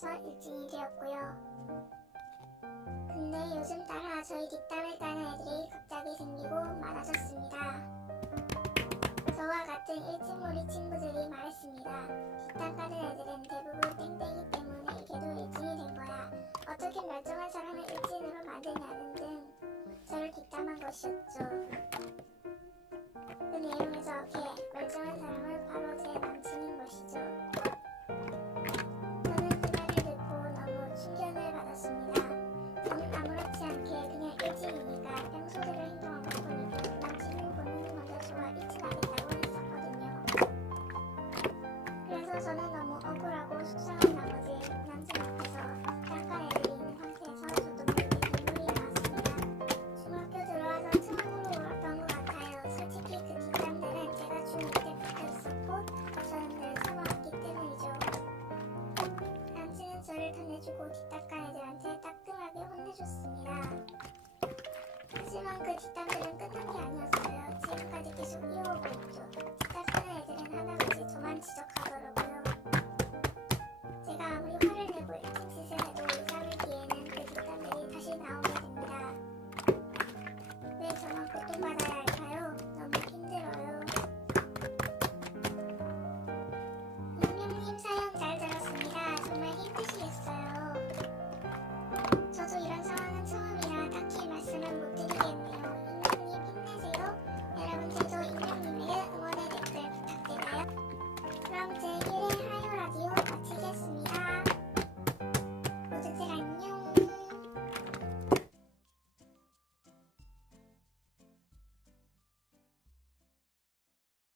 나서 일진이 되었고요. 근데 요즘 따라 저희 뒷담을 따는 애들이 갑자기 생기고 많아졌습니다. 저와 같은 일진몰이 친구들이 말했습니다. 뒷담 까는 애들은 대부분 땡땡이 때문에 걔도 일진이 된 거야. 어떻게 멀쩡한 사람을 일진으로 만드냐는 등 저를 뒷담한 것이었죠. 그 내용에서 걔 멀쩡한 사람은 바로 제 남친인 것이죠. 저는 그 말을 듣고 너무 충격을 받았습니다. 저는 아무렇지 않게 그냥 일진이니까 평소대로 행동한 것 보니 남친은 본인이 먼저 좋아 일진 하겠다고 했었거든요. 그래서 저는 너무 억울하고 속상한 나머지 남친 앞에서 뒷담 애들이 있는 상태에서 저도 모르게 눈물이 나왔습니다. 중학교 들어와서 처음으로 울었던 것 같아요. 솔직히 그 뒷담들은 제가 중2 때부터 있었고 저는 늘 참아왔기 때문이죠. 남친은 저를 던내주고 뒷담간 애들한테 따끔하게 혼내줬습니다. 하지만 그 뒷담들은 끝난 게 아니었어요. 지금까지 계속 이어오고 있죠. 뒷담간 애들은 하나같이 저만 지적하더라고요.